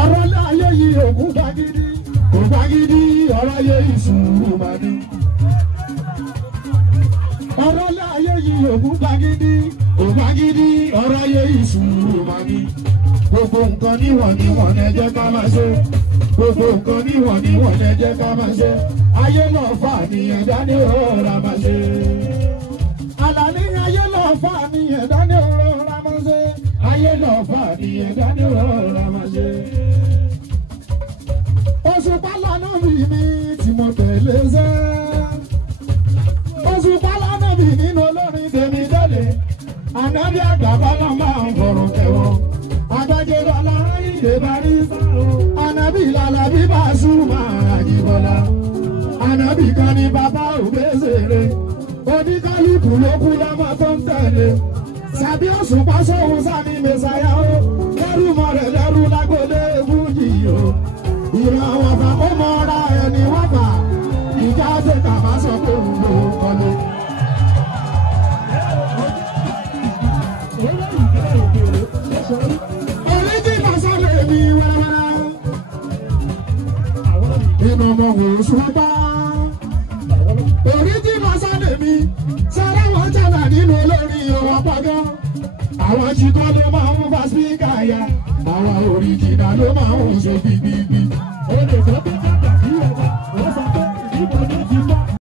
ọ̀rọ̀ láyé yìí òkú gbagidi kò gbagidi ọ̀rọ̀ ayé ìṣòro máa ní. ọ̀rọ̀ láyé yìí òkú gbagidi kò gbagidi ọ̀rọ̀ ayé ìṣòro máa ní. gbogbo nǹkan níwọ̀n ẹ jẹ́ ká máa ṣe. gbogbo nǹkan níwọ̀n ẹ jẹ́ ká máa ṣe. ayé náà fà ní ẹ̀dá ní ọ̀rọ̀ máa ṣe. àlàní ayé náà fà ní ẹ̀dá ní ọ̀rọ̀ máa ṣe. ayé náà fà ní ẹ̀dá ní ọ̀rọ̀ máa ṣe. Òṣùpá lànà bí mi tí mo tẹ̀lé ṣẹ́. Òṣùpá lànà bí nínú olórin tèmi tẹ̀lé. Ànábì àgbàbá náà máa ń fọ̀rọ̀ kẹwọn. Agbájé lọ́la ìdè parí sáà. Ànábì làlàbí Pasuma Àjíbọ́lá. Ànábì kan ní bàbá Òbésèré. Oníkálukú ló kú lọ́mọ tó ń tẹ̀lé. Sàbí Òṣùpá sóhun sáni Mèsáyà o. Lẹ́rù mọ́ rẹ̀ lẹ́rù lágbóde Fújì o. Ìran àwọn àfàkó mọ́ra ẹni wọ́n fà. Ìjà ṣe tàbá sọ pé òun ló kọ́lé. Oríjìnà sọ́lẹ̀ mi wẹ́rẹ́wẹ́rẹ́. Inú ọmọ Òṣùpá. Oríjìnà sọ́lẹ̀ mi. Sọ́lẹ̀ wọ́n jẹ́nà nínú olórin ọwọ́ pọ́gán. Àwọn jìkọ́ ló máa ń fa spíkà ya. Àwọn oríjìnà ló máa ń ṣe bíbí.